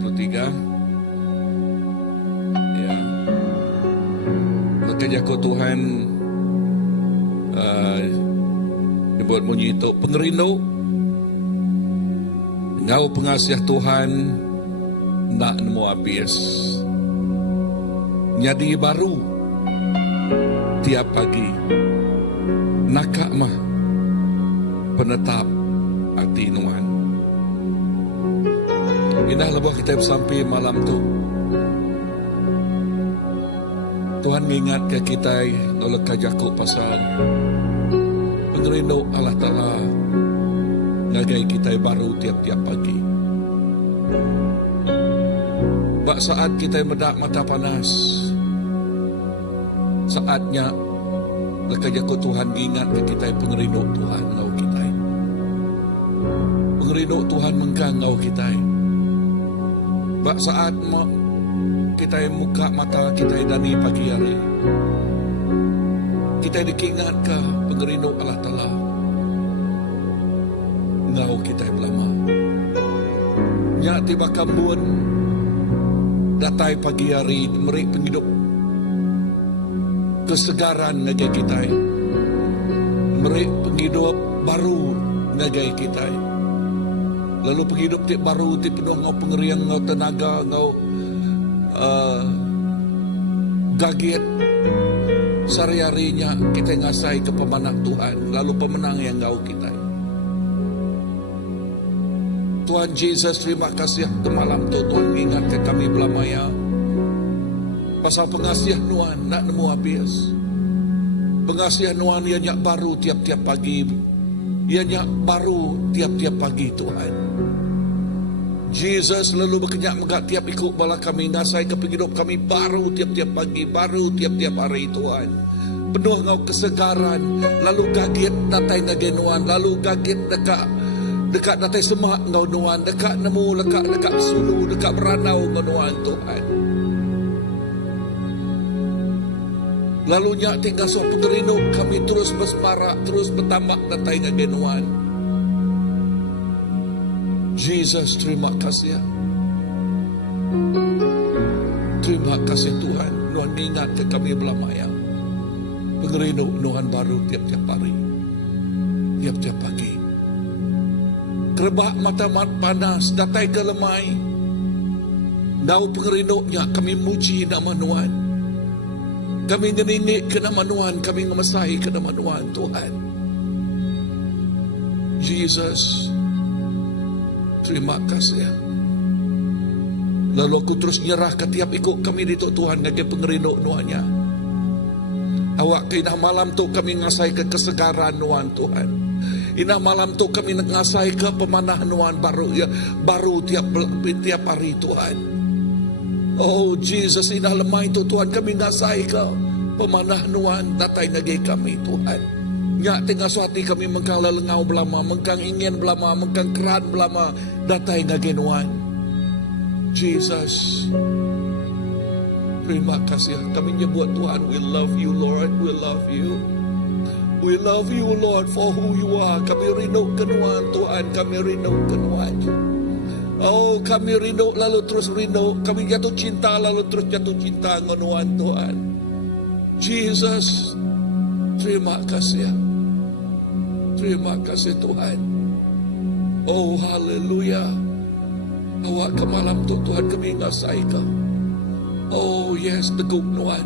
23. Ya. Makanya ko Tuhan dibuat bunyi itu pengerino ngau pengasiah Tuhan nak nemu habis. Nyadi baru tiap pagi. Nakak mah penetap hati Nuhan. Indah lebuh kita sampai malam tu. Tuhan mengingat ke kita oleh kajaku pasal pengerino Allah Ta'ala ngagai kita baru tiap-tiap pagi. Bak saat kita medak mata panas, saatnya lekajaku Tuhan ingat ke kita pengerino Tuhan ngau kita. Pengerino Tuhan menggangau kita. Bak saat kita muka mata kita dani pagi hari, kita dikingat ke pengerino Allah Ta'ala ngau kita belama. Nya tiba kambun datai pagi hari merik penghidup kesegaran ngagai kita. Merik penghidup baru ngagai kita. Lalu penghidup ti baru ti penuh ngau pengeriang ngau tenaga ngau gagit sehari-harinya kita ngasai ke pemenang Tuhan, lalu pemenang yang ngau kita. Tuhan Yesus, terima kasih ke malam tu Tuhan ingat ke kami belamaya. Pasal pengasihan Tuhan nak nemu habis. Pengasihan Tuhan ianya baru tiap-tiap pagi. Ianya baru tiap-tiap pagi Tuhan. Jesus lalu berkenyak megak tiap ikut bala kami ngasai ke penghidup kami baru tiap-tiap pagi, baru tiap-tiap hari Tuhan. Penuh ngau kesegaran, lalu kaget datai ngagenuan, lalu kaget dekat datai semak ngau nuan, dekat nemu dekat sulu, dekat beranau ngau nuan Tuhan. Lalu nyak tinggal so pengerino kami terus bersemarak, terus bertambah datai ngagenuan. Jesus, terima kasih. Terima kasih Tuhan. Tuhan ingat ke kami belamaya. Pengerino Tuhan baru tiap-tiap hari, tiap-tiap pagi. Kerebak mata panas, datai ke lemai. Dau pengerino-nya kami muji nama Tuhan. Kami ngeningik ke nama Tuhan, kami ngemesai ke nama Tuhan Tuhan. Jesus, terima kasih. Lalu aku terus nyerah ke tiap ikut kami di Tuhan ngagai pengerino nuannya. Awak ke inah malam tu kami ngasai ke kesegaran nuan Tuhan. Inah malam tu kami ngasai ke pemanah nuan baru ya, baru tiap hari Tuhan. Oh Jesus, inah lemai tu Tuhan kami ngasai ke pemanah nuan datai ngagai kami Tuhan. Nyak tengah suati kami mengkang lelengau belama, mengkang ingin belama, mengkang keran belama, datai ngagenuan. Jesus, terima kasih. Kami nyebut Tuhan, we love you Lord, we love you. We love you Lord for who you are. Kami rindu kenuan Tuhan, kami rindu kenuan. Oh, kami rindu lalu terus rindu. Kami jatuh cinta lalu terus jatuh cinta kenuan Tuhan. Jesus, terima kasih. Terima kasih Tuhan. Oh haleluya. Awak ke malam tu Tuhan kami ngasai kau. Oh yes, teguk Nuan.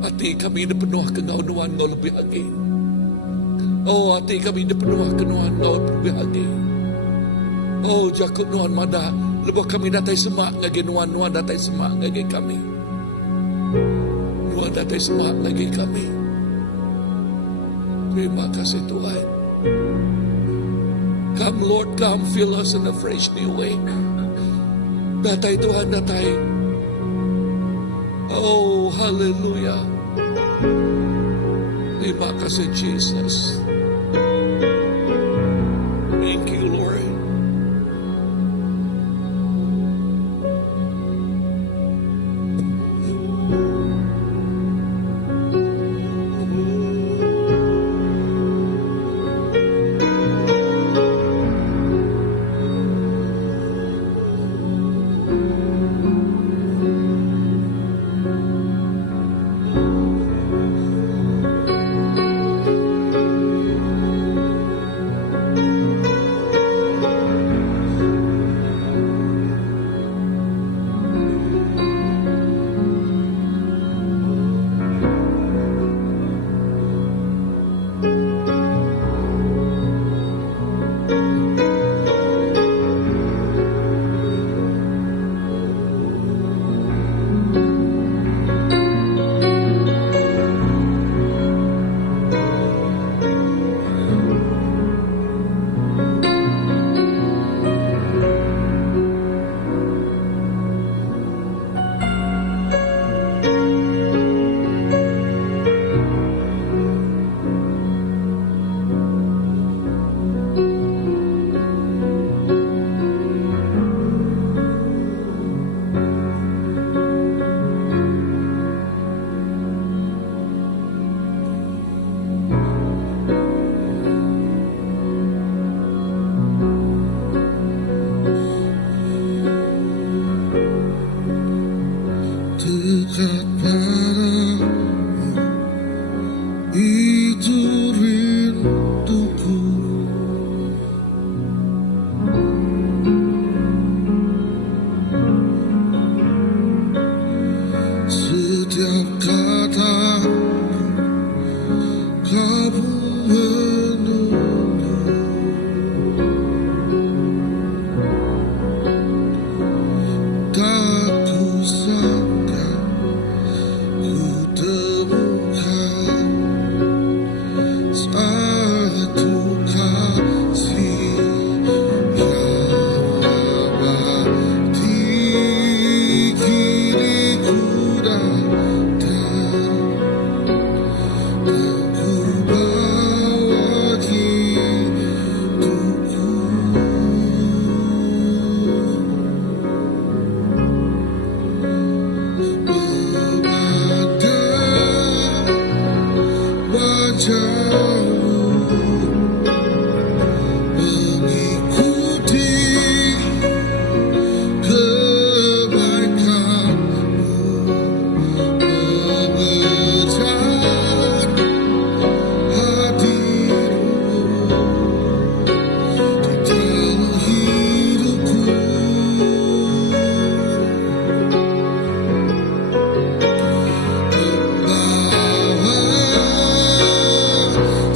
Hati kami dipenuh ke ngau Nuan ngau lebih lagi. Oh hati kami dipenuh ke Nuan ngau lebih lagi. Oh jakut Nuan mada. Lepas kami datai semak ngagi Nuan, Nuan datai semak ngagi kami. Nuan datai semak ngagi kami. Terima kasih Tuhan. Come Lord, come fill us in a fresh new way. Datai Tuhan, datai. Oh, hallelujah. Terima kasih Jesus. Thank you Lord. itu rinduku. Setiap kata kamu menunggu, tak kusangka ku temukan satu kasih yang abadi. Kini ku datang dan ku bawa hidupku. Memandang wajahmu, mengikuti kebaikanmu, mengejar hadirmu di dalam hidupku.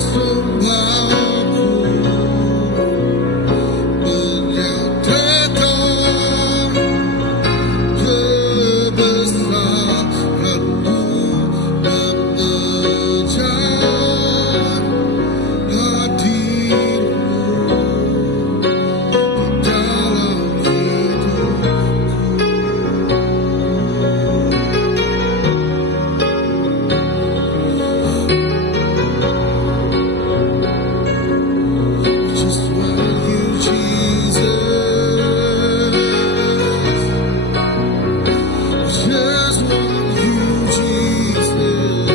Sembahku menyatakan kebesaranmu, mengejar hadirmu di dalam hidupku. Just want you, Jesus. Just want you, Jesus.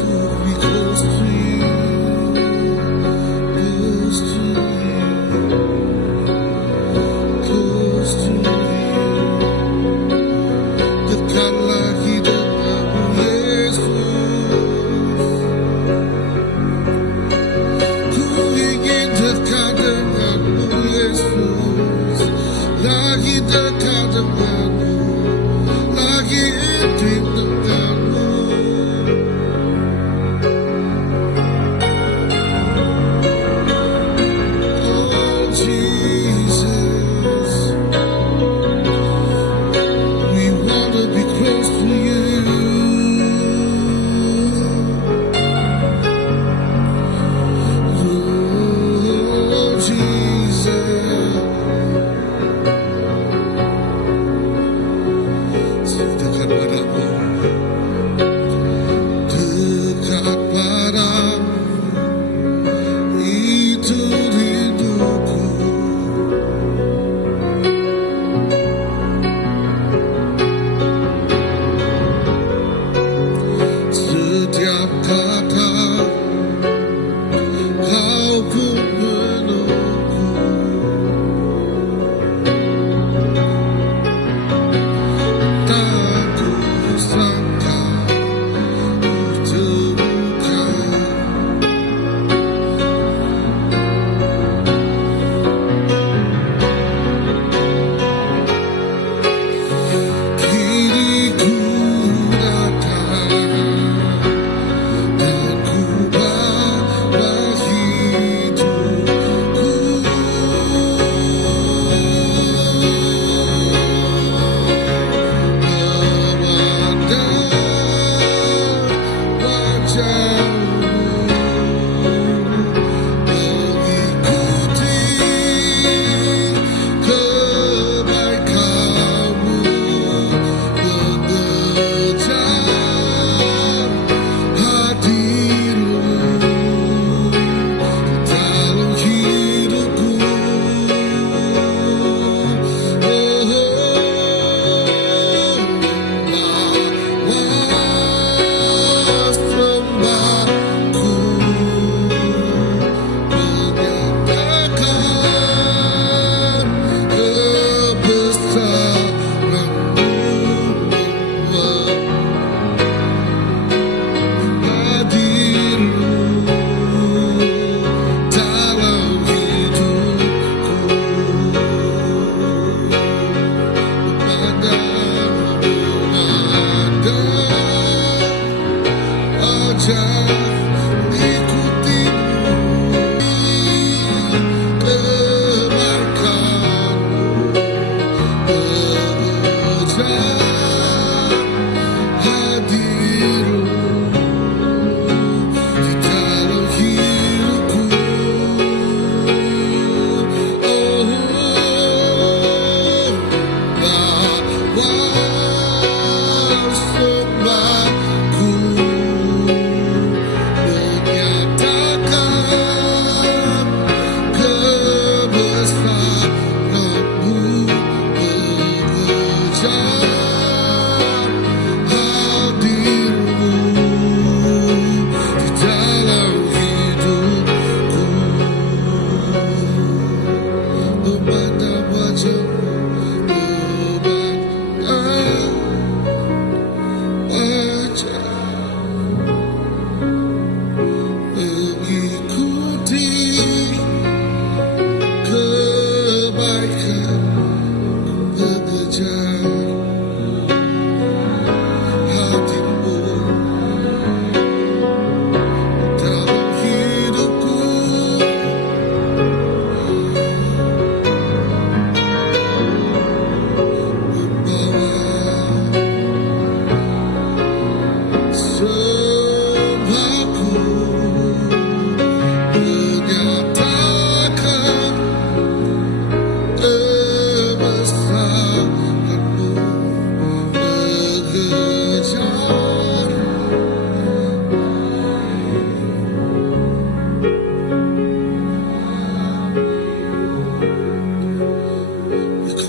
To be close to you, close to you, close to you. Dekatlah hidupku, Yesus. Ku ingin dekat denganmu, Yesus. Lagi dekat denganmu, lagi intim denganmu. Oh Jesus, we want to be close to you. Oh Jesus,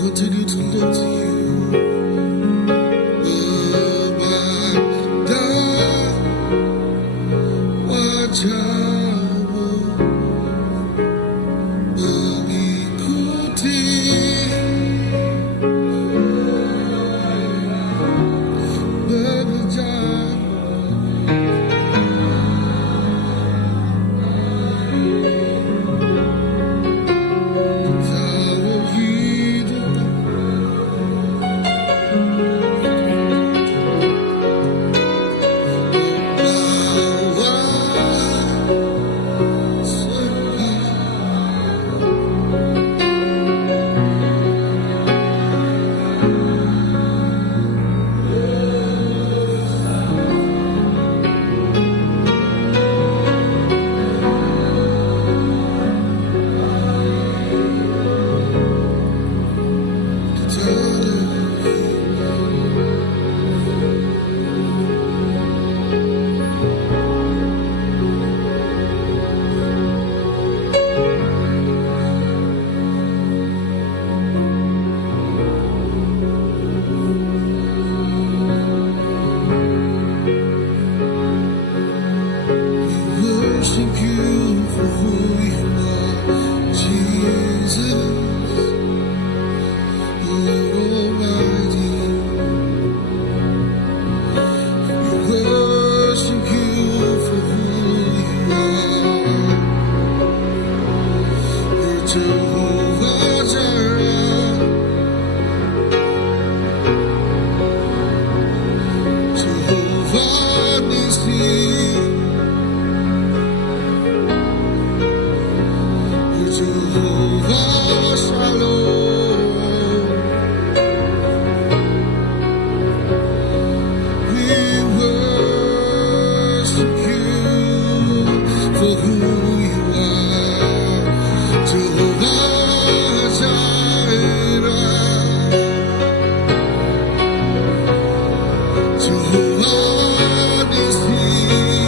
Continue to look to you. Wajahmu mengikuti berjalan dalam hidup. Worship you for who you are, Jesus, Lord Almighty. We worship you for who you are. You're Jehovah Jireh, Jehovah Nissi. Jehovah Shalom, we worship you for who you are. Jehovah Jireh, Jehovah Nissi.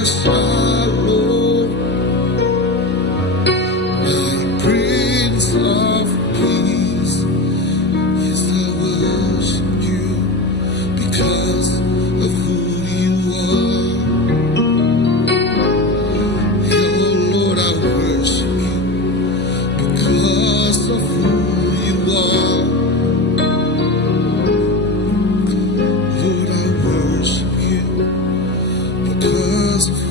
Shalom, my Prince of Peace. Yes, I worship you because of who you are. Oh Lord, I worship you because of who you are. Lord, I worship you because of who.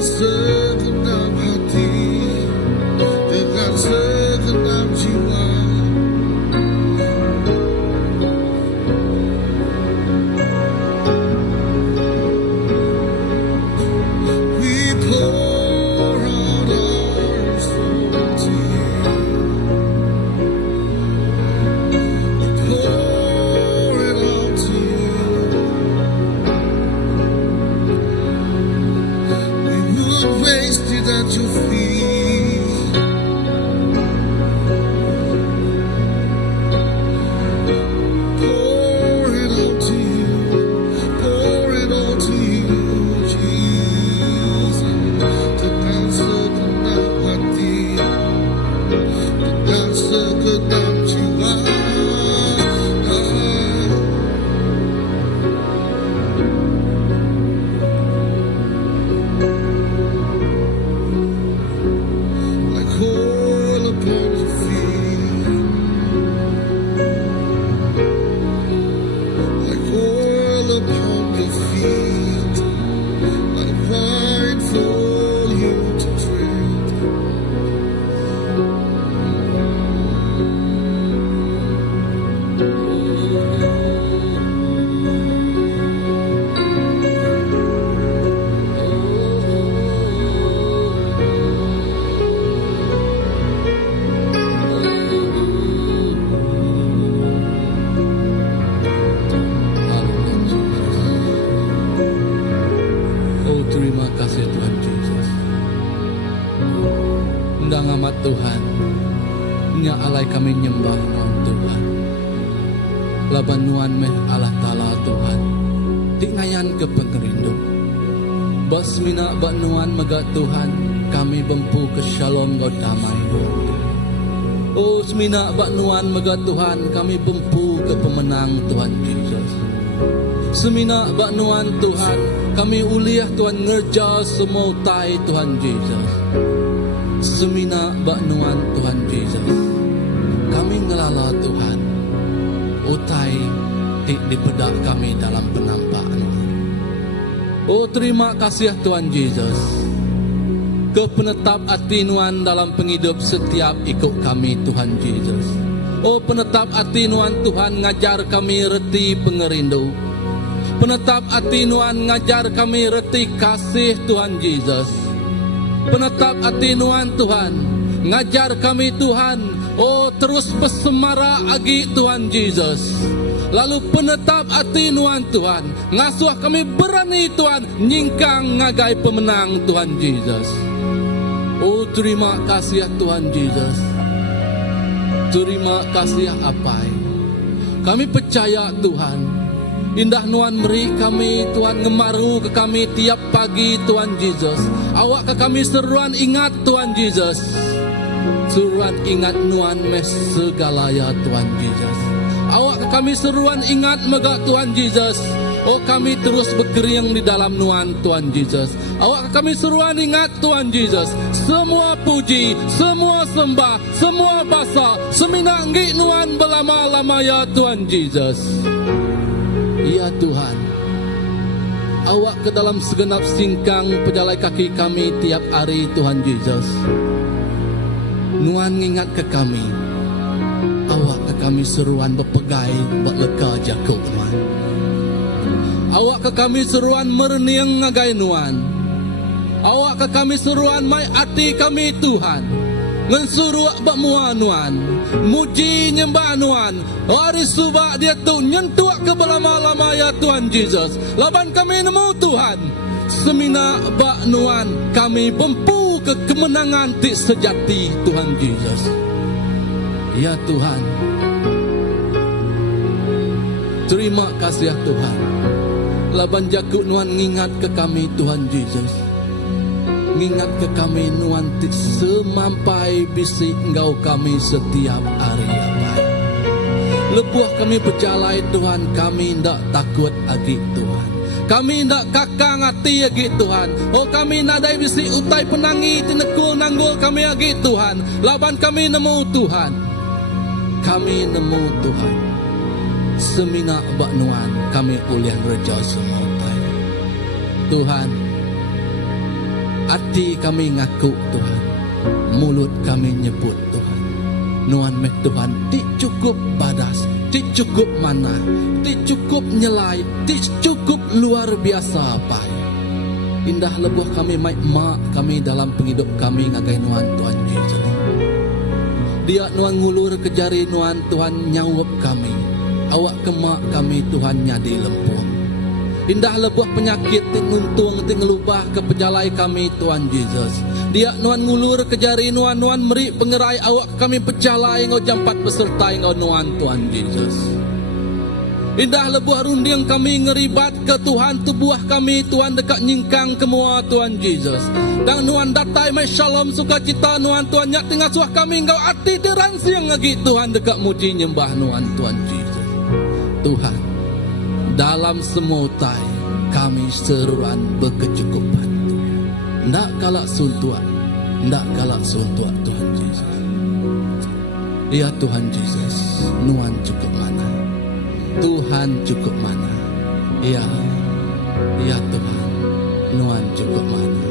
Segenap hati dengan segenap jiwa. We pour out our soul to you. We pour it out to you. We would waste it at your feet. Pour it out to you. Pour it out to you, Jesus. Dengan segenap hati, dengan segenap jiwa. Like oil upon your feet, like oil upon your feet, like wine for you to drink. Oh, terima kasih Tuhan Yesus. Ndang amat Tuhan, nya alai kami nyembah Engkau Tuhan. Laban nuan meh Allah Ta'ala Tuhan, di ngayan ke pengerindu. Basmina bak nuan mega Tuhan, kami bempu ke shalom kau damai. Oh, semina bak nuan mega Tuhan, kami bempu ke pemenang Tuhan Yesus. Semina bak nuan Tuhan, kami uliah Tuhan ngerja semua tai Tuhan Yesus. Semina bak nuan Tuhan Yesus, kami ngelala Tuhan, utai di pedak kami dalam penampakan. Oh, terima kasih Tuhan Yesus, ke penetap hati nuan dalam penghidup setiap ikut kami Tuhan Yesus. Oh, penetap hati nuan Tuhan ngajar kami reti pengerindu. Penetap hati nuan ngajar kami reti kasih Tuhan Yesus. Penetap hati nuan Tuhan ngajar kami Tuhan, oh terus bersemara agi Tuhan Yesus. Lalu penetap hati nuan Tuhan ngasuh kami berani Tuhan nyingkang ngagai pemenang Tuhan Yesus. Oh, terima kasih ya Tuhan Yesus. Terima kasih ya Apai. Kami percaya Tuhan, indah nuan meri kami Tuhan, ngemaru ke kami tiap pagi Tuhan Yesus. Awak ke kami seruan ingat Tuhan Yesus. Seruan ingat nuan mes segala ya Tuhan Yesus. Awak ke kami seruan ingat mega Tuhan Yesus. Oh, kami terus berkeriang di dalam nuan Tuhan Yesus. Awak ke kami seruan ingat Tuhan Yesus. Semua puji, semua sembah, semua basa, semina ngi nuan belama-lama ya Tuhan Yesus. Ya Tuhan, awak ke dalam segenap singkang pejalai kaki kami tiap hari Tuhan Yesus. Nuan ngingat ke kami, awak ke kami seruan berpegai buat leka jakuk nuan. Awak ke kami seruan mereniang ngagai nuan. Awak ke kami seruan mai hati kami Tuhan. Ngensuruak bak mua nuan, muji nyembah nuan. Hari subak dia tu nyentuak ke belama-lama ya Tuhan Yesus. Laban kami nemu Tuhan, semina bak nuan kami bempu ke kemenangan ti sejati Tuhan Yesus. Ya Tuhan, terima kasih ya Tuhan. Laban jakuk nuan ngingat ke kami Tuhan Yesus. Ngingat ke kami nuan ti semampai bisi engkau kami setiap hari apa. Lebuh kami berjalai Tuhan, kami ndak takut agi Tuhan. Kami ndak kakang hati agi Tuhan. Oh, kami nadai bisi utai penangi tinekul nanggul kami agi Tuhan. Laban kami nemu Tuhan. Kami nemu Tuhan. Semina bak nuan kami ulian reja semua utai. Tuhan, hati kami ngaku Tuhan, mulut kami nyebut Tuhan. Nuan mek Tuhan, ti cukup badas, ti cukup mana, ti cukup nyelai, ti cukup luar biasa pai. Indah lebuh kami mai mak kami dalam penghidup kami ngagai nuan Tuhan Yesus. Dia nuan ngulur ke jari nuan Tuhan nyawap kami. Awak kemak kami Tuhan nyadi lempung. Indah lebuh penyakit ting nuntung ting lubah ke pejalai kami Tuhan Yesus. Dia nuan ngulur ke jari nuan meri pengerai awak kami pejalai ngau jampat peserta ngau nuan Tuhan Yesus. Indah lebuh runding kami ngeribat ke Tuhan tubuh kami Tuhan dekat nyingkang kemua Tuhan Yesus. Dan nuan datai mai shalom sukacita nuan Tuhan nyak tengah suah kami ngau ati diransiang lagi Tuhan dekat muji nyembah nuan Tuhan Yesus. Tuhan, dalam semua utai kami seruan berkecukupan. Ndak kalak suntuak, ndak kalak suntuak Tuhan Yesus. Ya Tuhan Yesus, nuan cukup mana? Tuhan cukup mana? Ya Tuhan, nuan cukup mana?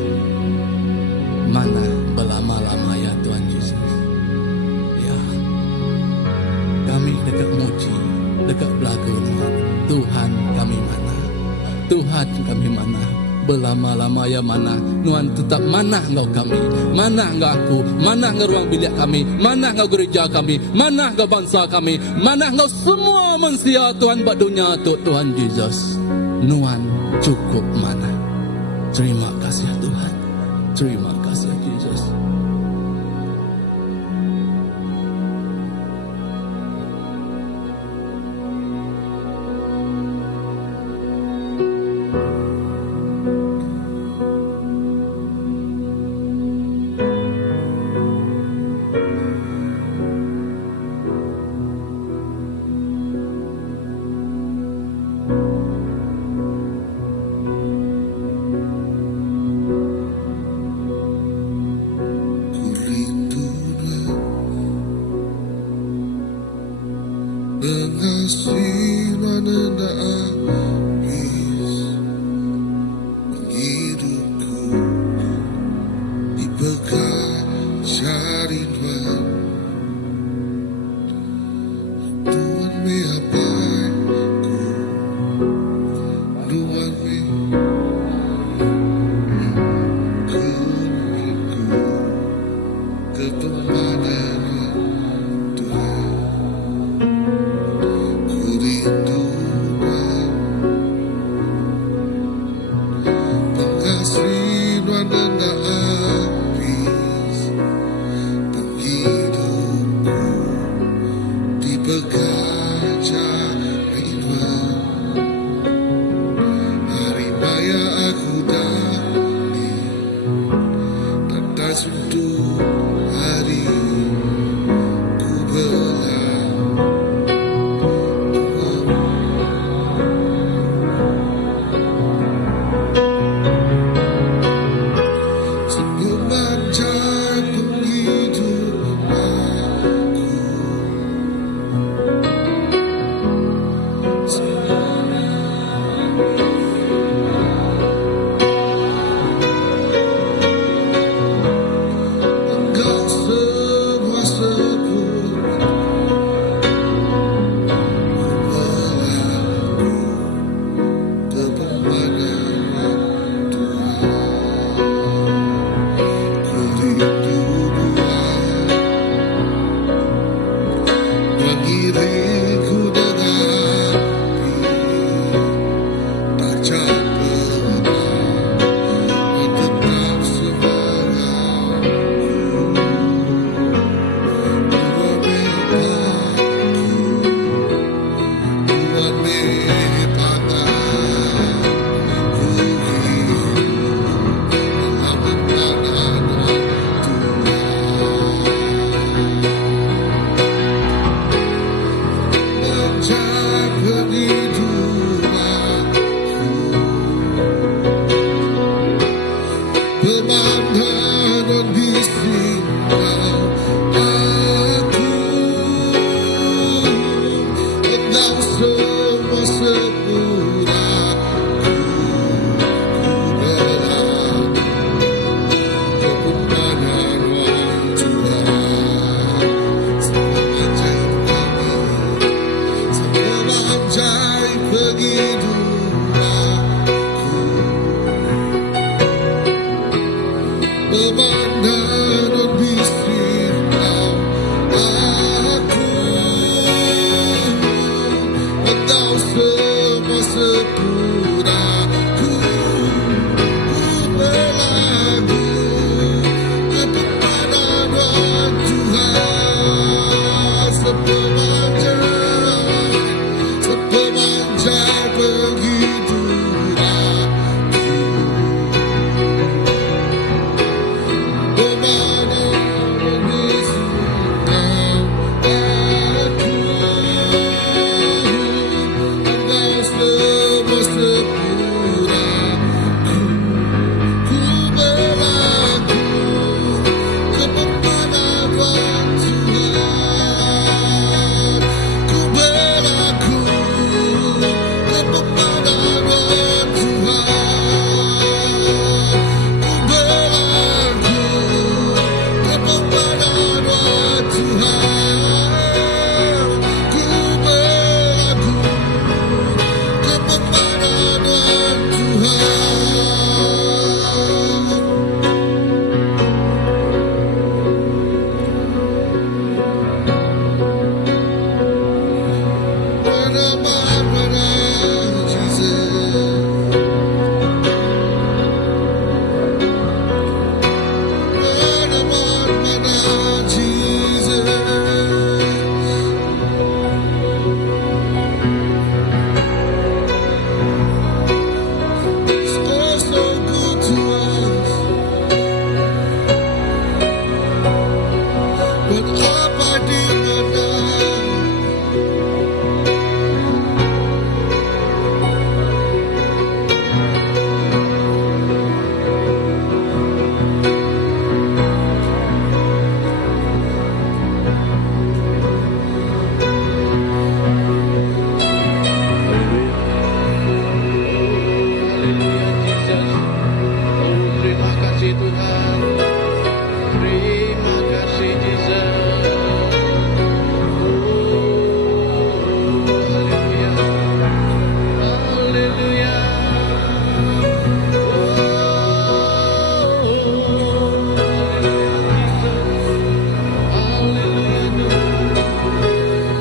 Mana belama-lama ya Tuhan Yesus. Ya, kami dekat muji, dekat belakang Tuhan kami mana? Tuhan kami mana? Belama-lama ya mana? Nuan tetap mana engkau kami? Mana engkau aku? Mana engkau ruang bilik kami? Mana engkau gereja kami? Mana engkau bangsa kami? Mana engkau semua manusia Tuhan bak dunia tu Tuhan Yesus? Nuan cukup mana? Terima kasih Tuhan. Terima kasih Yesus. Mengasihi menenda habis hidupku dipegang jaringan Tuhan menyabaiku Tuhan menguatku ketuhanan Tuhan. Mengasihi menenda habis untuk hari ku belah sepanjang penghidupan engkau semua sempurna berlaku kepadamu Tuhan. Ku rindu Tuhan, mengiringku dengan tak capek tetap semangat. Tuhan mepatah ku hidup dalam bencana Tuhan. Pemandang hidupku, pemandangan bising kau aku, engkau semua sempurna ku rela kepemandangan Tuhan. Sepanjang kami, sepanjang kehidupanku, pemandangan bising kau aku, engkau semua sempurna ku berlagu kepemandangan Tuhan. Sepanjang penghidupanku, pemandangan bising kau aku, engkau semua sempurna ku berlaku kepemandangan Tuhan. Ku berlaku kepemandangan Tuhan. Ku berlaku kepemandangan Tuhan. Ku berlaku kepemandangan Tuhan. Mana Jesus, mana Jesus, so good to us. Buat apa di mana? Terima kasih Tuhan. Terima kasih Jesus. Haleluya. Haleluya.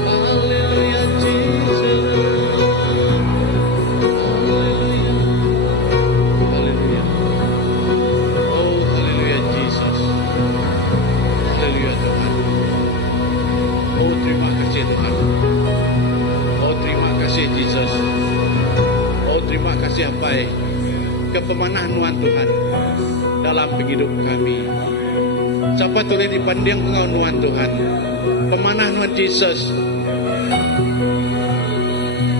Haleluya Jesus. Haleluya. Oh, haleluya Jesus. Haleluya Tuhan. Oh, terima kasih Tuhan. Oh, terima kasih Jesus. Oh, terima kasih apa kepemanahan Tuhan dalam kehidupan kami. Siapa boleh dipandang Engkau Tuhan Tuhan. Pemanah Tuhan Yesus.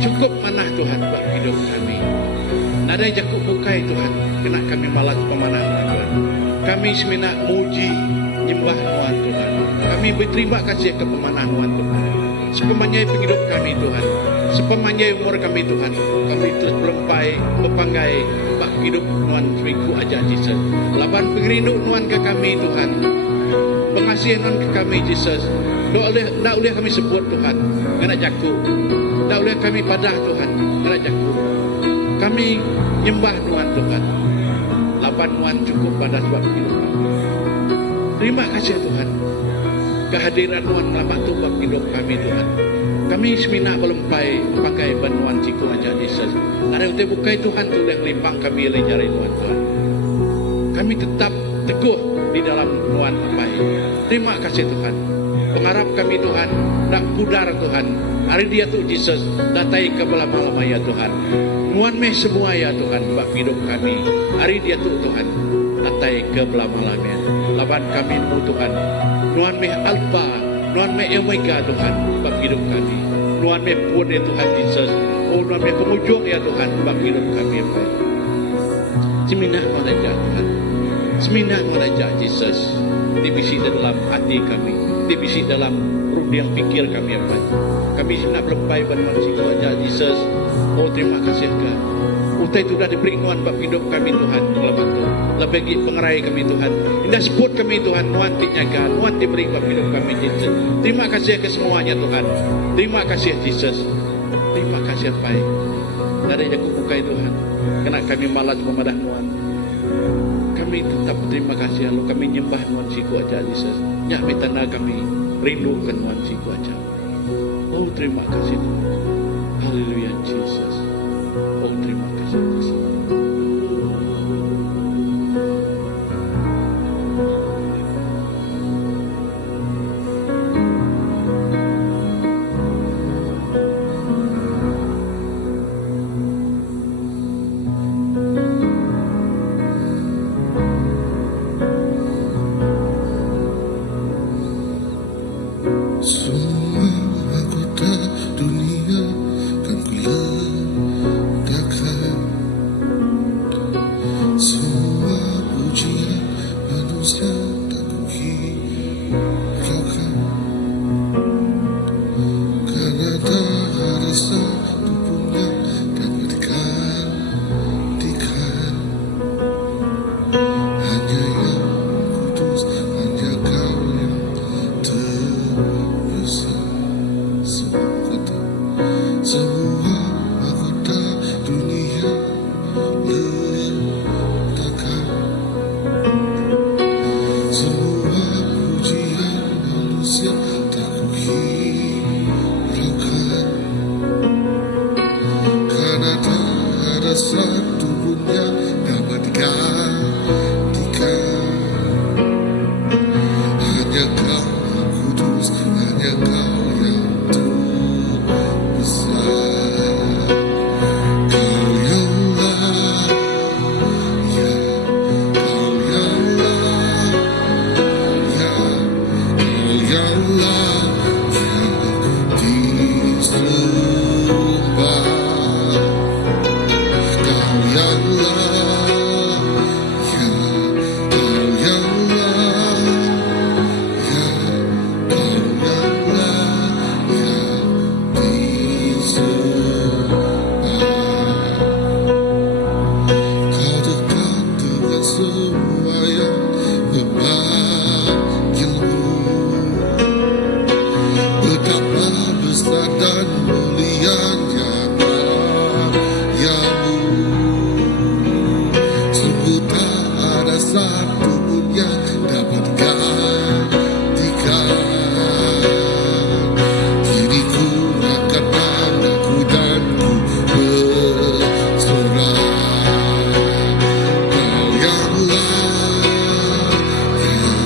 Cukup manah Tuhan buat hidup kami. Nada jakuk bukai Tuhan. Kena kami malas pemanah Tuhan. Kami semina muji nyembah Tuhan Tuhan. Kami berterima kasih ke pemanah Tuhan Tuhan. Sepemanyai penghidup kami Tuhan. Sepemanyai umur kami Tuhan. Kami terus berempai, berpanggai bak hidup Tuhan seriku aja Yesus. Laban pengerindu Tuhan ke kami Tuhan. Pengasihan Tuhan ke kami Yesus. Tak boleh kami sebut Tuhan. Kena jakuk. Tak boleh kami padah Tuhan. Kena jakuk. Kami nyembah Tuhan. Laban Tuhan cukup pada sebab hidup kami. Terima kasih Tuhan. Kehadiran Tuhan lama tumpah hidup kami Tuhan. Kami semina melempai pakai bantuan siku aja Yesus. Ada yang bukai Tuhan tu yang limpang kami lenyari Tuhan. Kami tetap teguh di dalam Tuhan lempai. Terima kasih Tuhan. Pengharap kami Tuhan, tak pudar Tuhan. Hari dia tu Yesus datai ke malam ya Tuhan. Tuhan meh semua ya Tuhan bak hidup kami. Hari dia tu Tuhan datai ke malam ya. Laban kami mu Tuhan. Tuhan meh Alfa, Tuhan meh Omega Tuhan bak hidup kami. Tuhan meh pun ya Tuhan Yesus. Oh Tuhan meh penghujung ya Tuhan bak hidup kami. Seminah mana aja Tuhan. Seminah mana aja Yesus. Divisi dalam hati kami. Divisi dalam ruang pikir kami apa. Kami nak berlepai bantuan siku aja Yesus. Oh terima kasih Tuhan. Utai itu dah diberi Tuhan bab hidup kami Tuhan. Selamat Tuhan. Lebih pengerai kami Tuhan. Indah sebut kami Tuhan. Tuhan tinyaga. Tuhan diberi bab hidup kami Yesus. Terima kasih ke semuanya Tuhan. Terima kasih Yesus. Terima kasih Pai. Dari aku bukai Tuhan. Kena kami malas memadah Tuhan. Kami tetap terima kasih Allah. Kami nyembah Tuhan siku aja Yesus. Nyak mitana kami rindukan Tuhan siku aja. Oh terima kasih Tuhan. Haleluya Yesus. Oh terima kasih Yesus. Semua anggota dunia kan kuletakkan. Semua pujian manusia tak kuhiraukan. Karena tak ada satu pun yang dapat digantikan. Hanya yang kudus, hanya Kau yang semua anggota dunia letakkan. Semua pujian manusia tak kuhiraukan. Karena tak ada satu pun yang dapat digantikan. Hanya Kau yang kudus, hanya Kau yang besar. Kau yang lah, ya, Kau yang lah, ya, Kau yang lah, yang disembah. Kau yang lah, ya, Kau yang lah, ya, Kau yang lah, yang disembah. Kau dekat dengan semua yang memanggilmu. Betapa besar dan mulianya karyamu. Sungguh tak ada satu pun yang dapat digantikan. Kini ku angkat namaku dan ku bersorak. Kau yang lah, ya,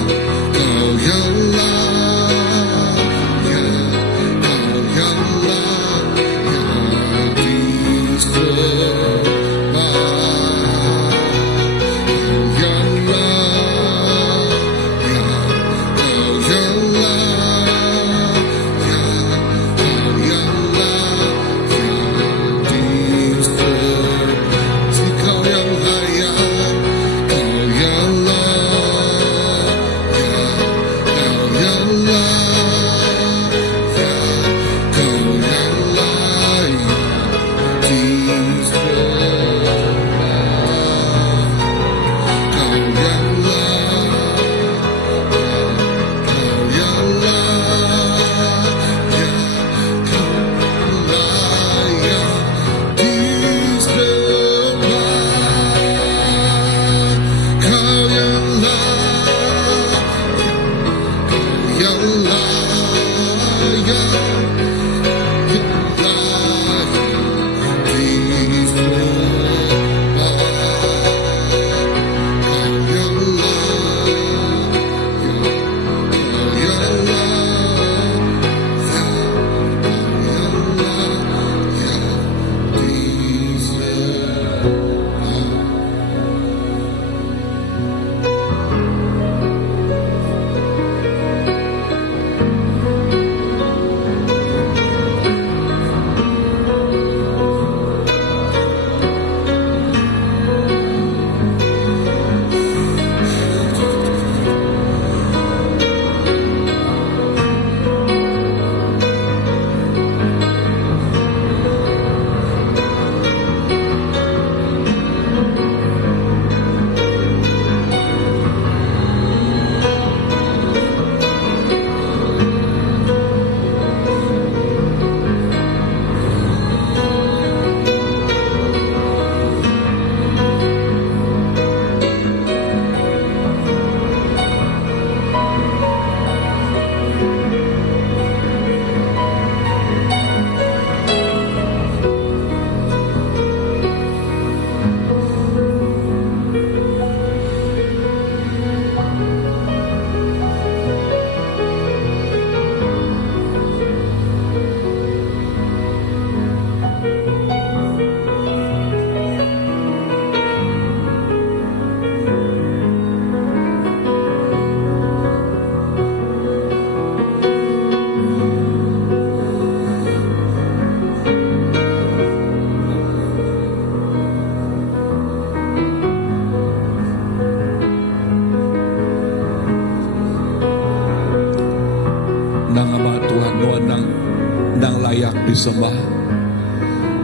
layak disembah,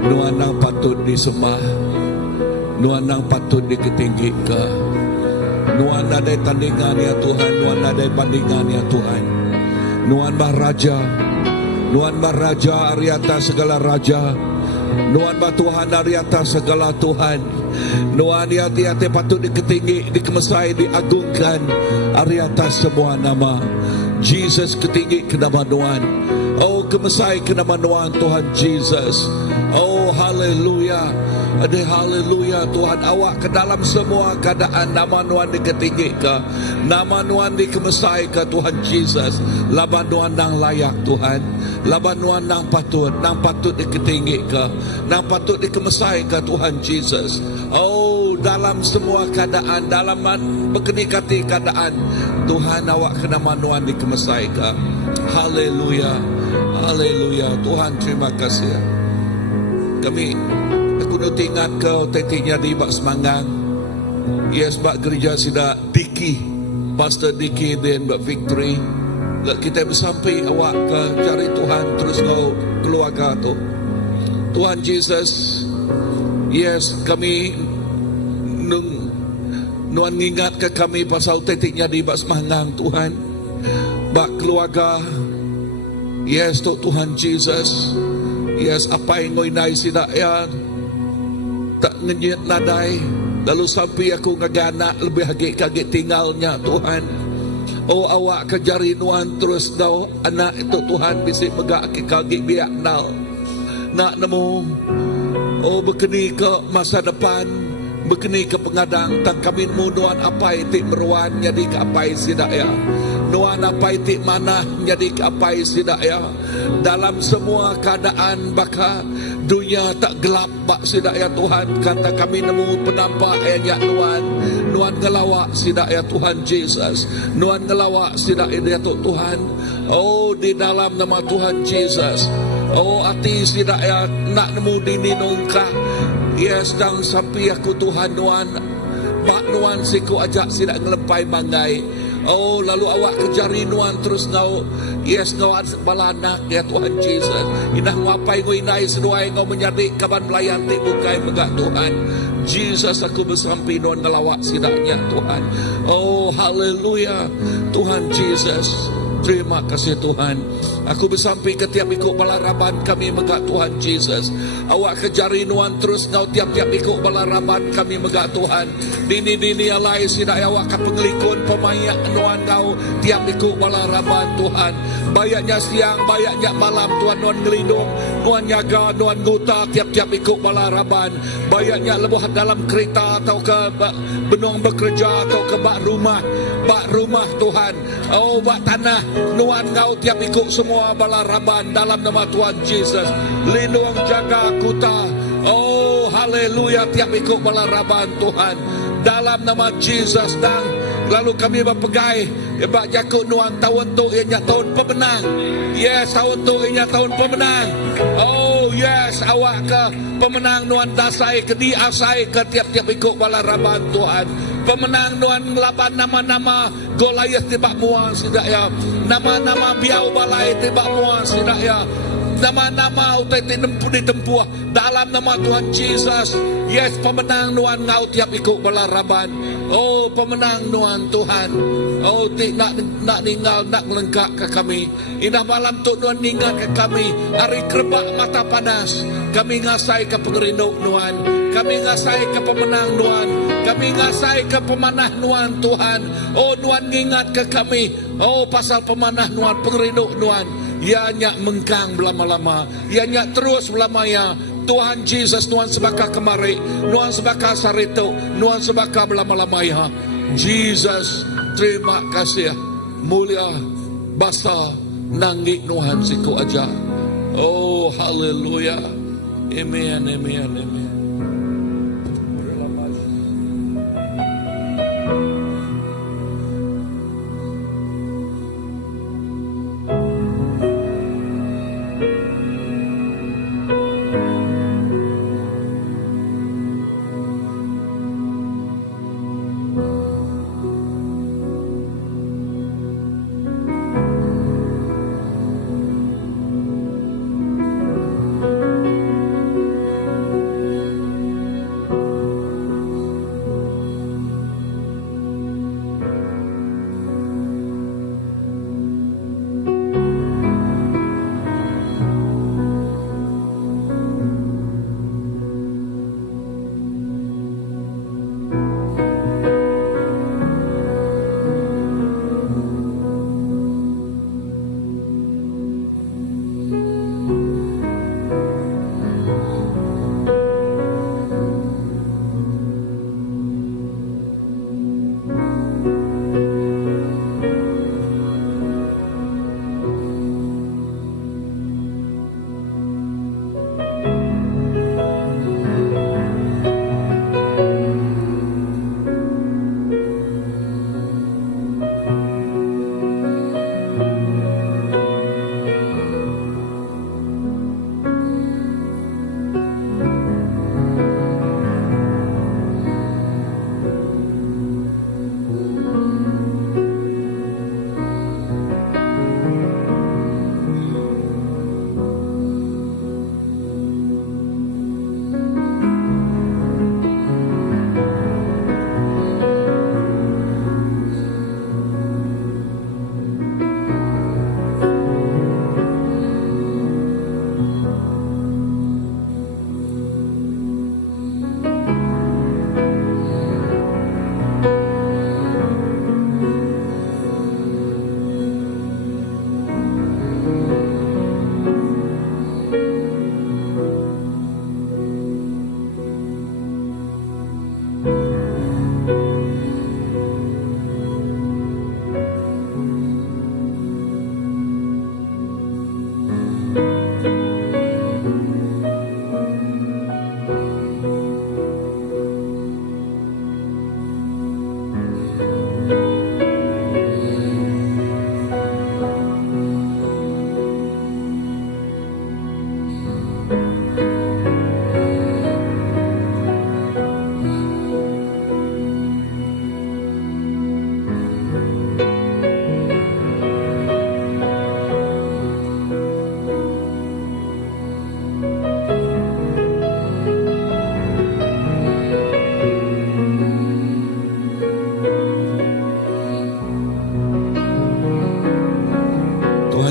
Nuan nang patut disembah, Nuan nang patut diketinggikan. Nuan ada tandingan ya Tuhan, Nuan ada bandingan ya Tuhan. Nuan Maharaja, Nuan Maharaja dari atas segala raja, Nuan bah Tuhan dari atas segala Tuhan. Nuan hati-hati patut diketinggi, dikemesai, diagungkan dari atas semua nama. Jesus ketinggi ke nama Nuan. Oh, kemesai ke nama Nuan Tuhan Jesus. Oh, haleluya. Ada haleluya Tuhan, awak ke dalam semua keadaan nama Nuan diketinggi ke, nama Nuan dikemesai ke Tuhan Jesus. Laban Nuan nang layak Tuhan, laban Nuan nang patut diketinggi ke, nang patut dikemesai ke Tuhan Jesus. Oh, dalam semua keadaan, dalam berkenikati keadaan, Tuhan awak ke nama Nuan dikemesai ke. Haleluya, haleluya Tuhan, terima kasih. Aku nak ingat kau tetinya di bak Semangang. Yes, bak gereja sida Diki, Pastor Diki dan bak Victory. Lek kita bersampai awak ke cari Tuhan terus kau keluarga tu. Tuhan Jesus, yes, kami Nuan ingat ke kami pasal tetinya di bak Semangang Tuhan. Bak keluarga. Yes, Tuhan Jesus. Yes, apa yang ngoinai sida ya tak ngenyit nadai, lalu sampai aku ngaganak lebih kaget tinggalnya Tuhan. Oh, awak kejari Nuan terus kau anak itu Tuhan bisik megak kaget biak nal nak nemu. Oh, berkeni ke masa depan, berkeni ke pengadang tak kami nemu Nuan apa itu meruan jadi ke apa sidak ya. Nuan apa itu mana jadi ke apa sidak ya. Dalam semua keadaan baka dunia tak gelap bak sidak ya Tuhan, kata kami nemu penampak ayat Nuan. Nuan ngelawak sidak ya Tuhan Jesus, Nuan ngelawak sidak ya Tuhan. Oh, di dalam nama Tuhan Jesus. Oh, hati sidak ya nak nemu dini nungka. Yes, dan sampai aku Tuhan Nuan bak Nuan siku ajak sidak ngelempai mangai. Oh, lalu awak kejari Nuan terus ngau. Yes, ngau balanak ya Tuhan Jesus. Inah ngapai ngau inai seduai ngau menyadik kaban melayan ti bukai megak Tuhan Jesus. Aku bersampai Nuan ngelawak sidaknya Tuhan. Oh, haleluya Tuhan Jesus. Terima kasih Tuhan. Aku bersampai ke tiap ikut balaraban kami megak Tuhan Jesus. Awak kejari Nuan terus ngau tiap-tiap ikut balaraban kami megak Tuhan. Dini-dini alai sidak awak ke pengelikun pemayak Nuan ngau tiap ikut balaraban Tuhan. Bayaknya siang, bayaknya malam Tuhan Nuan ngelindung, Nuan jaga, Nuan guta tiap-tiap ikut balaraban. Bayaknya lebuh dalam kereta atau ke benung bekerja atau ke bak rumah Tuhan. Oh, bak tanah Nuan ngau tiap ikut semua balaraban dalam nama Tuhan Jesus. Lindung jaga kuta. Oh, haleluya tiap ikut balaraban Tuhan dalam nama Jesus. Dan lalu kami berpegai bak jakut Nuan tahun tu ianya tahun pemenang. Yes, tahun tu ianya tahun pemenang. Oh yes, awak ke pemenang Nuan dasai ke diasai ke tiap-tiap ikut balaraban Tuhan. Pemenang Nuan laban nama-nama Goliath tibak muang sidak ya. Nama-nama biau balai tibak muang sidak ya. Nama-nama utai ditempuh dalam nama Tuhan Jesus. Yes, pemenang Nuan ngau tiap ikut balaraban. Oh, pemenang Nuan Tuhan. Oh, nak ninggal, nak melengkak ke kami. Indah malam tu Nuan ingat ke kami. Hari kerebak mata panas. Kami ngasai ke pengerinduk Nuan. Kami ngasai ke pemenang Nuan. Kami ngasai ke pemanah Nuan Tuhan. Oh, Nuan ingat ke kami. Oh, pasal pemanah Nuan, pengerinduk Nuan. Ianya mengkang belama-lama. Ianya terus belamanya. Tuhan Jesus, Nuan sebaka kemari. Nuan sebaka sarito. Nuan sebaka belama-lama ya. Jesus, terima kasih. Mulia basa nanggi Nuhan siku aja. Oh, haleluya. Amen, amen, amen.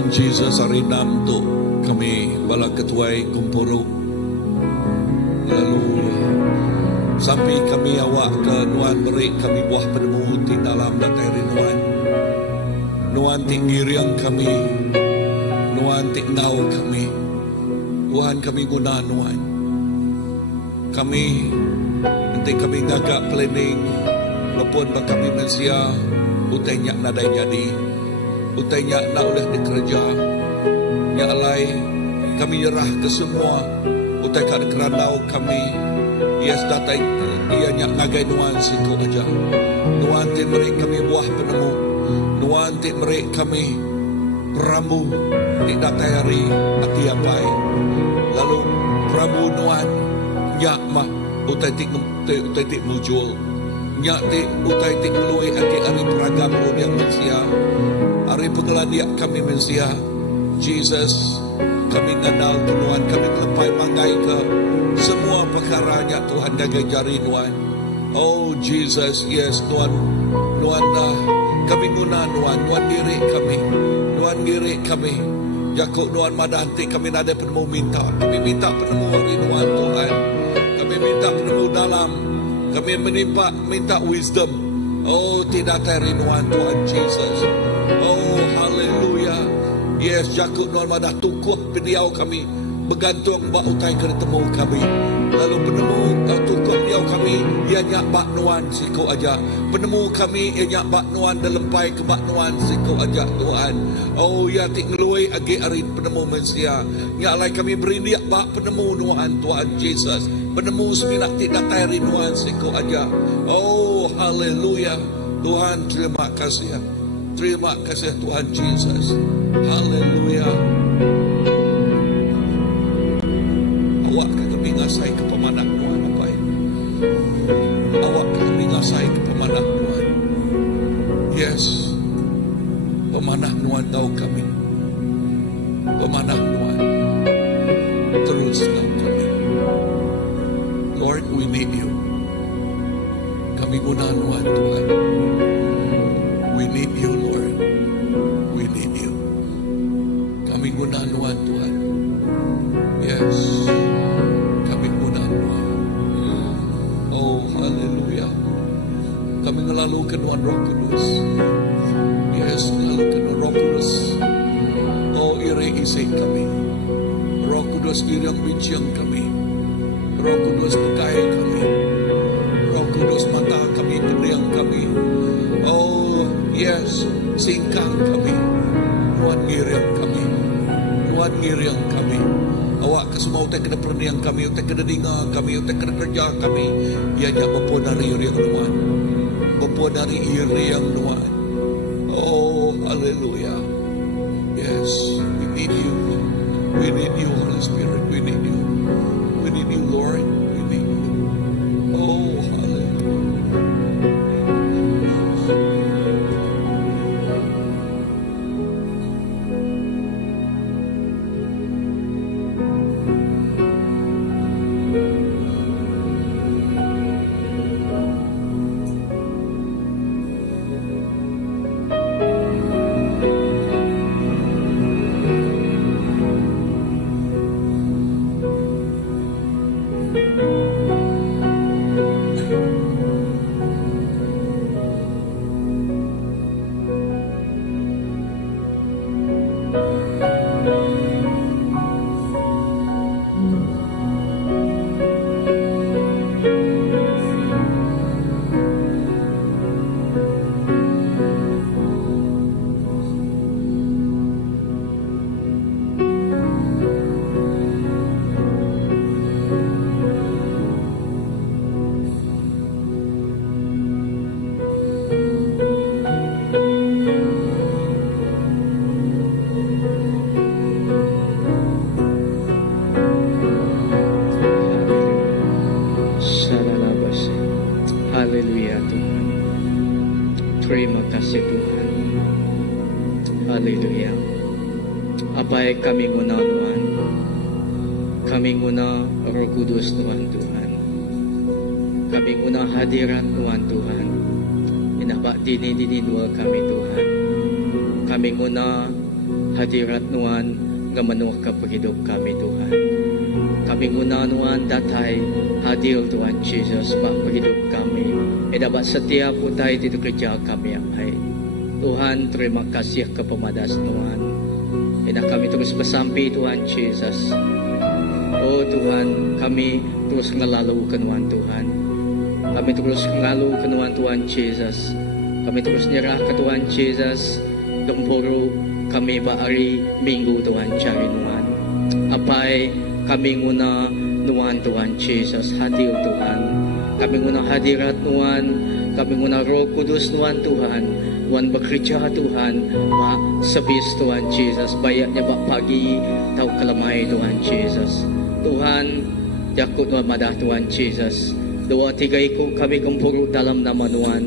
Tuhan Jesus harinam tu kami bala ketuai kumpuru. Lalu sampai kami awak ke Nuan beri kami buah penemu di dalam datai Nuan. Nuan tinggi riang kami. Nuan tingau kami. Tuhan kami guna Nuan. Kami nanti kami ngagak planning walaupun kami manusia utainya nadai jadi utainya nak udah dikerja nyalai kami nyerah ke semua utai kan keranau kami yes datai ia nyak ngagai Nuan siku aja Nuan ti merik kami buah penemu Nuan ti merik kami rambu di datai hari ati apai lalu rambu Nuan nyak mah utai tik muncul nyak tik utai tik melalui hari peragam yang manusia hari pengeladiak kami manusia Jesus kami kenal Tuhan kami lepai manggai ke semua perkaranya Tuhan jaga jari Tuhan oh Jesus yes Tuhan dah kami guna Tuhan diri kami jakuk Tuhan madanti kami nada penemu minta kami minta penemu hari Tuhan kami minta penemu dalam kami minta wisdom oh tidak terinuan Tuhan Jesus oh haleluya yes jakuk Tuhan madah tukuh pendiau kami bergantung bak utai ketemu kami lalu penemu tukuh pendiau kami ia nyak bak Nuan siku aja penemu kami ia nyak bak Nuan dan lempai ke bak Nuan siku aja Tuhan oh ya tik ngelui agi hari penemu manusia nyak lai kami berindiak bak penemu Tuhan Jesus penemu seminak tidak tayari Nuan siku aja oh haleluya Tuhan terima kasih Tuhan Jesus haleluya awak kami ngasai ke pemanah Tuhan apa awak kami ngasai ke pemanah Tuhan yes pemanah Tuhan tahu kami pemanah Tuhan terus tahu kami Lord we need you kami guna Tuhan we need you Lord we need you kami guna Tuhan yes kami guna Tuhan oh haleluya kami ngelalu ke Tuhan Roh Kudus yes ngelalu ke Tuhan Roh Kudus oh iri isi kami Roh Kudus iriang bincang kami Roh Kudus pekai kami Roh Kudus mata kami pendiang kami oh yes singkang kami Tuhan ngiriang kami awak ke semua utai kena perniang kami utai kena dengar kami utai kena kerja kami ianya bapa dari iriang Tuhan bapa dari iriang Tuhan oh haleluya yes we need you Holy Spirit we need you Lord we need you oh hallelujah Haleluya Tuhan. Terima kasih Tuhan. Haleluya. Apa yang kami guna Tuhan? Kami guna Roh Kudus Tuhan. Kami guna hadirat Tuhan. Inabak dini dua kami Tuhan. Kami guna hadirat nuan nga manuh ka paghidup kami Tuhan. Kami nguna nuan datay hadir Tuhan Jesus pa paghidup kami. Dapat setiap utay dito kerja kami apay. Tuhan, terima kasih kepemadas Tuhan. Kami terus bersampai Tuhan Jesus. Oh Tuhan, kami terus ngelalu ke Tuhan. Kami terus ngelalu ke Tuhan Jesus. Kami terus nyerah ke Tuhan Jesus. Gempuru kami hari Minggu Tuhan cari Tuhan. Apai kami nguna Tuhan Jesus hadir Tuhan. Kami nguna hadirat Tuhan. Kami nguna Roh Kudus Tuhan. Tuhan bekerja Tuhan. Mak sebis Tuhan Jesus. Bayaknya bak pagi tahu kelemai Tuhan Jesus. Tuhan, jakut Tuhan madah Tuhan Jesus. 2-3 ikut kami gempuru dalam nama Tuhan.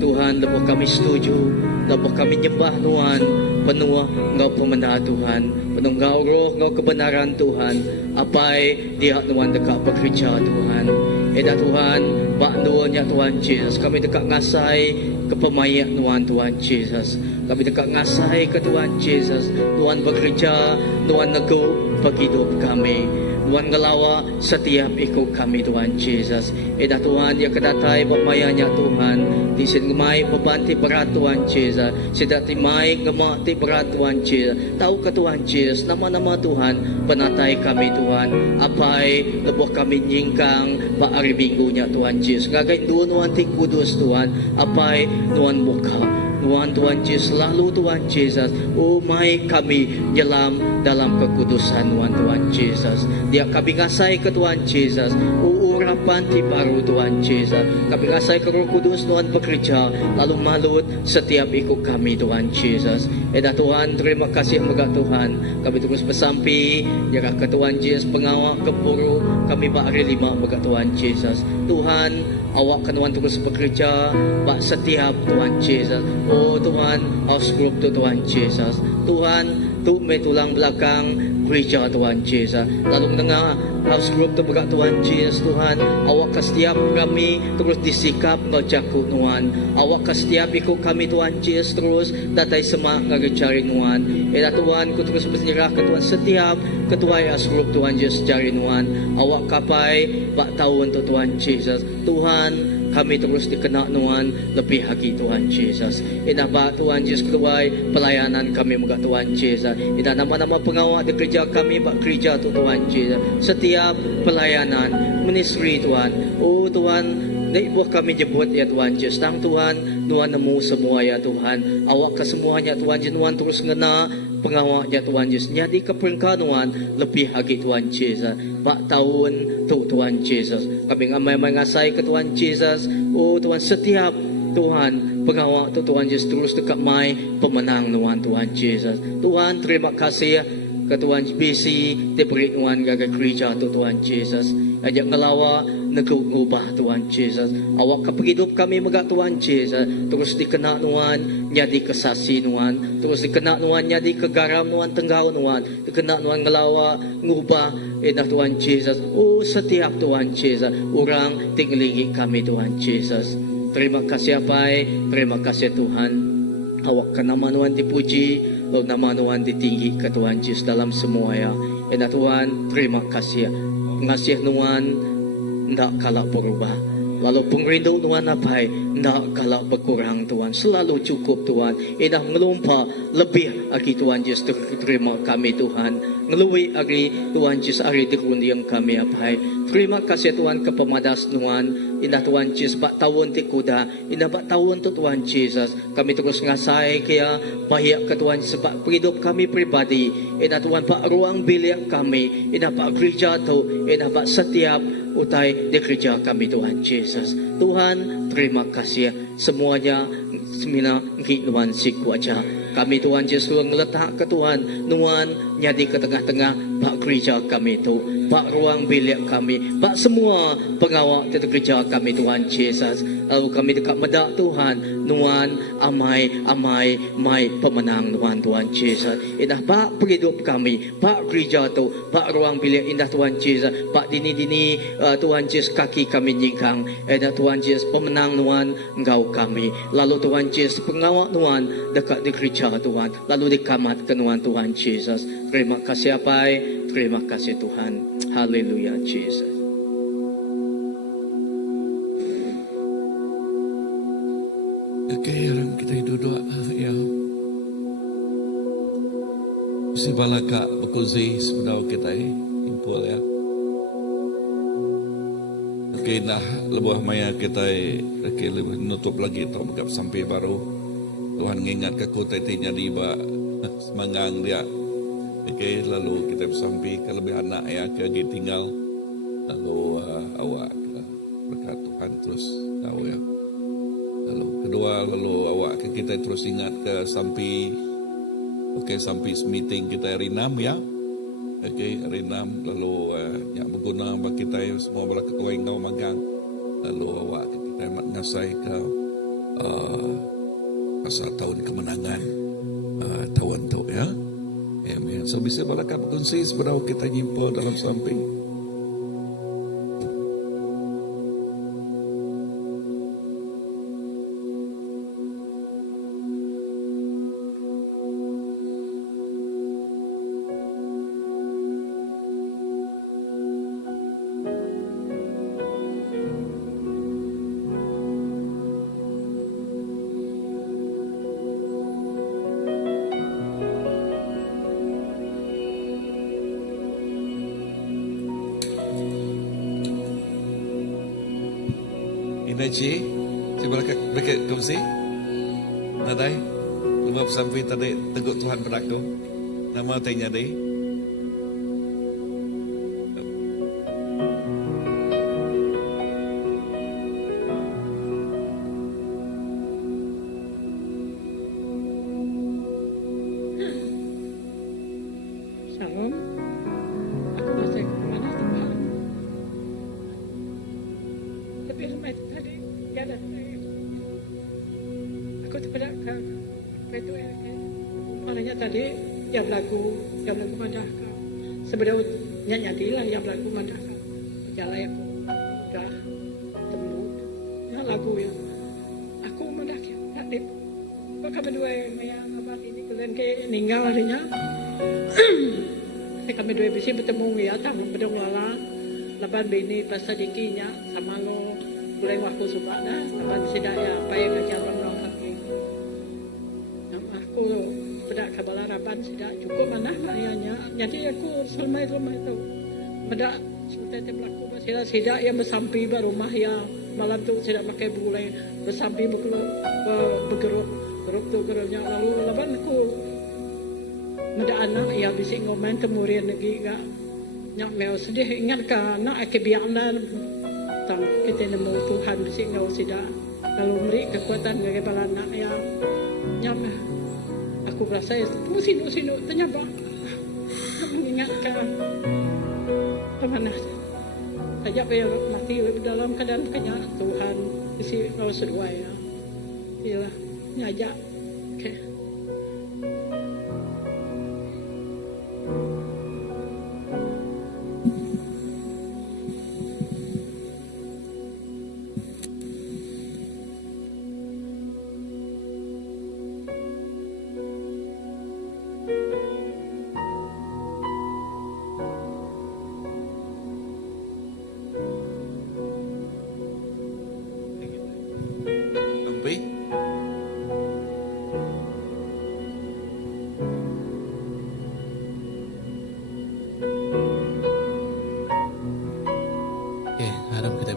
Tuhan, lepas kami setuju, lepas kami nyembah Tuhan, penuh Engkau pemenang Tuhan, penuh Engkau roh, Engkau kebenaran Tuhan. Apai dia Tuhan dekat bekerja Tuhan. Eda Tuhan, bak duanya Tuhan Jesus. Kami dekat ngasai ke pemayak Tuhan Jesus. Kami dekat ngasai ke Tuhan Jesus. Tuhan bekerja, Tuhan nego bagi hidup kami. Tuhan ngelawa setiap ikut kami Tuhan Jesus. Eda Tuhan ya kedatai pemayanya Tuhan. Di sini gemai bebanti berat Tuhan Jesus. Sedak timai gemak ti berat Tuhan Jesus. Tahu ke Tuhan Jesus nama-nama Tuhan penatai kami Tuhan. Apai lebuh kami nyingkang pak hari minggunya Tuhan Jesus. Ngagai dua Tuhan ti kudus Tuhan. Apai Tuhan buka Tuhan Jesus, selalu Tuhan Jesus. Oh my kami jelam dalam kekudusan Tuhan Jesus. Dia kami ngasai ke Tuhan Jesus. Oh urapan ti baru Tuhan Jesus. Kami ngasai ke Roh Kudus Tuhan bekerja. Lalu malut setiap ikut kami Tuhan Jesus. Eda Tuhan, terima kasih moga Tuhan. Kami terus bersampi. Ya ke Tuhan Jesus pengawal kepuru. Kami hari 5 moga Tuhan Jesus. Tuhan, awak kan Tuhan terus bekerja. Bak setiap Tuhan Jesus. Oh Tuhan, house group tu Tuhan Jesus. Tuhan, tu me tulang belakang gereja Tuhan Jesus. Lalu mendengar house group tu berkat Tuhan Jesus. Tuhan, awak ke setiap kami terus disikap ngau jakut Tuhan. Awak ke setiap ikut kami Tuhan Jesus terus datai semak ngagecari Tuhan. Eda Tuhan, ku terus berserah ke Tuhan setiap ketua house group Tuhan Jesus cari Tuhan. Awak kapai bak tahun tu Tuhan Jesus. Tuhan, kami terus dikenal Tuhan lebih lagi Tuhan Jesus. Ina bak Tuhan Jesus keluar pelayanan kami muka Tuhan Jesus. Ina nama-nama pengawal di kerja kami bak kerja tu Tuhan Jesus. Setiap pelayanan ministry Tuhan. Oh Tuhan, buah kami jemput ya Tuhan Jesus. Tang Tuhan, Tuhan nemu semua ya Tuhan. Awak ke semuanya Tuhan Jesus. Tuhan terus ngena pengawal ya Tuhan Jesus. Jadi keperengkaan Tuhan lebih lagi Tuhan Jesus. Bak tahun tu Tuhan Jesus. Kami ngamai mengasai ke Tuhan Jesus. Oh Tuhan, setiap Tuhan pengawal tu Tuhan Jesus terus dekat mai pemenang Tuhan Jesus. Tuhan, terima kasih ke Tuhan BC diberi Tuhan gagal gereja tu Tuhan Jesus. Ajak ngelawa negubah Tuhan Jesus. Awak kehidup kami megak Tuhan Jesus. Terus dikenal Tuhan jadi kesaksi Tuhan. Terus dikenal Tuhan jadi kegaram Tuhan tenggau Tuhan. Dikenal Tuhan ngelawa ngubah edah Tuhan Jesus. Oh setiap Tuhan Jesus. Orang tinggi kami Tuhan Jesus. Terima kasih Apai. Terima kasih Tuhan. Awak ke nama Tuhan dipuji. Lalu nama Tuhan ditinggi ke Tuhan Jesus dalam semua ya. Edah Tuhan, terima kasih. Ngasih Tuhan tidak kalah berubah. Lalu pengrindu Tuhan apa? Tidak kalah berkurang Tuhan. Selalu cukup Tuhan. Edah ngelumpah lebih lagi Tuhan Yesus terima kami Tuhan. Ngelui lagi Tuhan Yesus hari dikundiang kami apa? Terima kasih Tuhan kepemadas Tuhan. Indah Tuhan Yesus bak tahun ti kuda. Indah bak tahun tu Tuhan Yesus. Kami terus ngasai kaya bahagia ke Tuhan sebab hidup kami pribadi. Indah Tuhan bak ruang bilik kami. Indah bak gereja tu. Indah bak setiap utai di gereja kami Tuhan Yesus. Tuhan, terima kasih semuanya semina Tuhan si kuaja. Kami Tuhan Yesus ngeletak ke Tuhan. Tuhan nyadi ke tengah-tengah bak gereja kami tu. Bak ruang bilik kami. Bak semua pengawal di gereja kami Tuhan Yesus. Lalu kami dekat medak Tuhan, Nuan amai mai pemenang Tuhan Yesus. Indah pak hidup kami, pak gereja tu, pak ruang bilik indah Tuhan Yesus, pak dini Tuhan Yesus kaki kami nyingkang, indah Tuhan Yesus pemenang Tuhan engkau kami. Lalu Tuhan Yesus pengawal Tuhan dekat di gereja Tuhan, lalu dikamat ke Tuhan Yesus. Terima kasih Apai, terima kasih Tuhan. Haleluya Yesus. Okay, orang kita duduk ya. Si balaka berkuzi sebenarnya kita impul ya. Okay, nah lebuh maya kita okay, lebih nutup lagi tau magap sampai baru Tuhan ngingat ke kota tinya diba semangang dia. Okay, lalu kita sampai ke lebih anak ya ke lagi tinggal lalu awak berkat Tuhan terus tahu ya. Lalu kedua lalu awak kita terus ingat ke sampai sampai meeting kita hari 6 ya. Hari 6 lalu yang berguna bagi kita semua bala ketua engkau magang. Lalu awak kita nak ngasai ke pasal tahun kemenangan tahun tu ya. Amen. So bisa bala berkongsi sebenarnya kita nyimpul dalam samping. Inaji, coba berkat kongsi. Nadai, lima sampai tadi teguh Tuhan padaku. Nama tanya deh. Shalom. Aku masih kemana Tuhan? Tapi rumah itu tadi gak ada saya. Aku terbedak ke itu ya. Maknanya tadi yang berlaku madah kau. Sebenarnya nyanyi lah yang berlaku madah kau. Jalan yang udah temu. Ya lagu ya. Aku madah kau. Tadi. Maka berdua yang abad ini kalian kayak ninggal harinya. Kami dua bisi bertemu ya, tangan bedong lala, laban bini pasal dikinya sama lo boleh waktu suka dah, laban sedaya apa yang kerja orang kaki. Aku bedak kabala raban sedak cukup mana ayahnya, jadi aku selama itu bedak seperti berlaku masih sedak yang bersampi baru rumah ya malam tu sedak pakai bulai bersampi bergeruk tu geruknya lalu laban aku Mada anak ya bising ngomen temurian lagi gak nyak meo sedih ingat ka nak kebiakna tang kita nemu Tuhan bising ngau sida lalu beri kekuatan bagi bala anak ya nyak aku rasa sinu tanya ba mengingatkan pemanah saja biar mati dalam keadaan kenya Tuhan isi ngau sedua ya iyalah nyajak okay.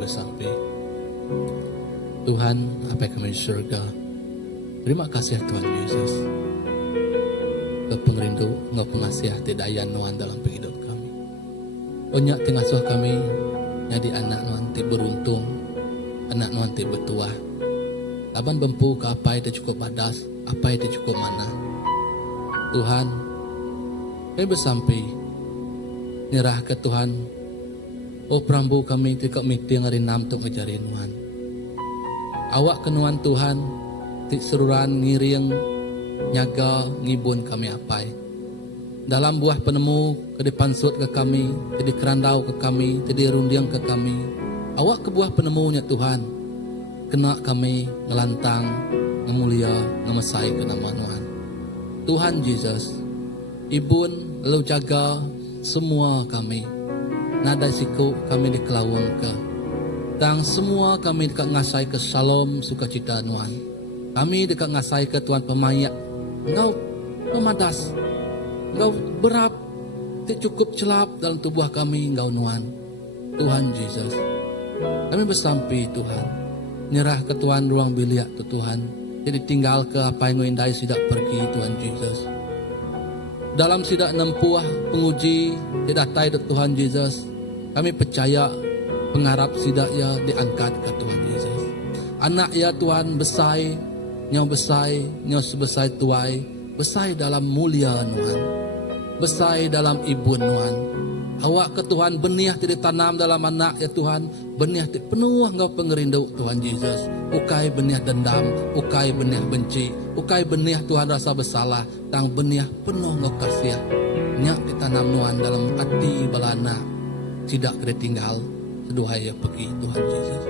Sampai Tuhan apa kami di surga. Terima kasih Tuhan Yesus. Ke pengerindu ngau pengasih tidak daya nuan dalam hidup kami. Onyak tengasuh kami jadi anak nuan ti beruntung, anak nuan ti bertuah. Laban bempu ke apa itu cukup badas, apa itu cukup mana. Tuhan, kami bersampai nyerah ke Tuhan. Oh Prambu kami tidak meeting hari 6 untuk ngejarin Tuhan. Awak kenuan Tuhan, ti seruran ngiring, nyaga, ngibun kami apai. Dalam buah penemu, ke dipansut ke kami, ke kerandau ke kami, ke dirundiang ke kami. Awak ke buah penemunya Tuhan, kena kami ngelantang, ngemulia, ngemesai ke nama Tuhan. Tuhan Yesus, Ibun lalu jaga semua kami. Nadai siku kami dikelawang ke. Dan semua kami dekat ngasai ke shalom sukacita Tuhan. Kami dekat ngasai ke Tuhan pemayak. Engkau pemadas. Engkau berap. Tidak cukup celap dalam tubuh kami Engkau Tuhan. Tuhan Yesus. Kami bersampi Tuhan. Nyerah ke Tuhan ruang biliak tu Tuhan. Jadi tinggal ke apa yang ngindai sidak pergi Tuhan Yesus. Dalam sidak nempuah penguji tidak tai Tuhan Yesus. Kami percaya pengharap sidak ya diangkat ke Tuhan Yesus. Anak ya Tuhan besai, nyau sebesai tuai, besai dalam mulia Tuhan. Besai dalam ibu Tuhan. Awak ke Tuhan benih tidak tanam dalam anak ya Tuhan. Benih tidak penuh engkau pengerindu Tuhan Yesus. Ukai benih dendam, ukai benih benci, ukai benih Tuhan rasa bersalah, tang benih penuh engkau kasih. Nyak ditanam Tuhan dalam hati balana. Tidak kena tinggal seduhai ya pergi Tuhan Yesus.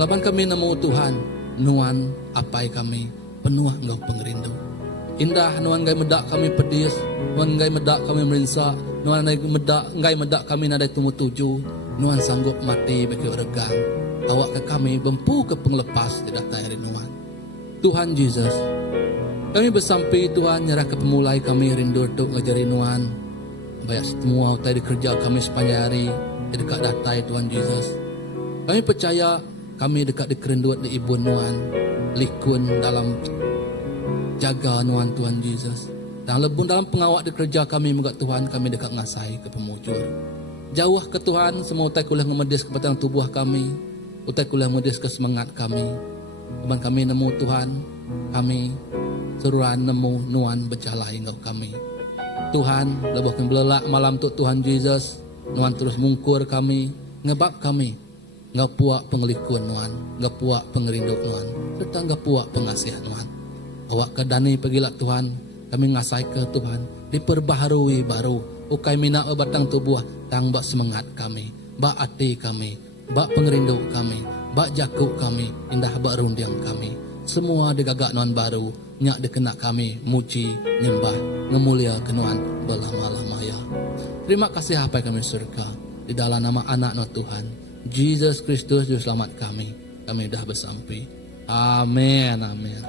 Laban kami nemu Tuhan, Tuhan apai kami penuh engkau pengerindu. Indah Tuhan ngai medak kami pedis, Tuhan ngai medak kami merinsa, Tuhan ngai medak kami nadai tumu tuju, Tuhan sanggup mati bagi regang. Awak ke kami bempu ke penglepas tidak tayari Tuhan. Tuhan Yesus, kami bersampai Tuhan nyerah ke pemulai kami rindu untuk ngajari Tuhan. Banyak semua tadi kerja kami sepanjang hari di dekat datai Tuhan Yesus. Kami percaya kami dekat di kerinduan di ibu Tuhan, likun dalam jaga Tuhan Yesus. Dan lebih dalam pengawak di kerja kami moga Tuhan kami dekat ngasai ke pemujur. Jauh ke Tuhan semua utai kuliah ngemedis kepada tubuh kami, utai kuliah ngemedis ke semangat kami. Keban kami nemu Tuhan, kami seruan nemu Tuhan berjalan engkau kami. Tuhan, lebahkan belelak malam tu Tuhan Yesus, Tuhan terus mungkur kami, ngebab kami, ngau puak pengelikun Tuhan, ngau puak pengerindu Tuhan, serta ngau puak pengasihan Tuhan. Awak ke dani pergilah Tuhan, kami ngasai ke Tuhan, diperbaharui baru, ukai minak batang tubuh, tang bak semangat kami, bak hati kami, bak pengerindu kami, bak jakuk kami, indah bak rundiang kami. Semua digagak Tuhan baru, nyak dikenak kami, muji, nyembah, ngemulia kenuan berlama-lama ya. Terima kasih apa kami surga, di dalam nama anak Tuhan, Jesus Kristus Juru Selamat kami dah bersampai. Amin, amin.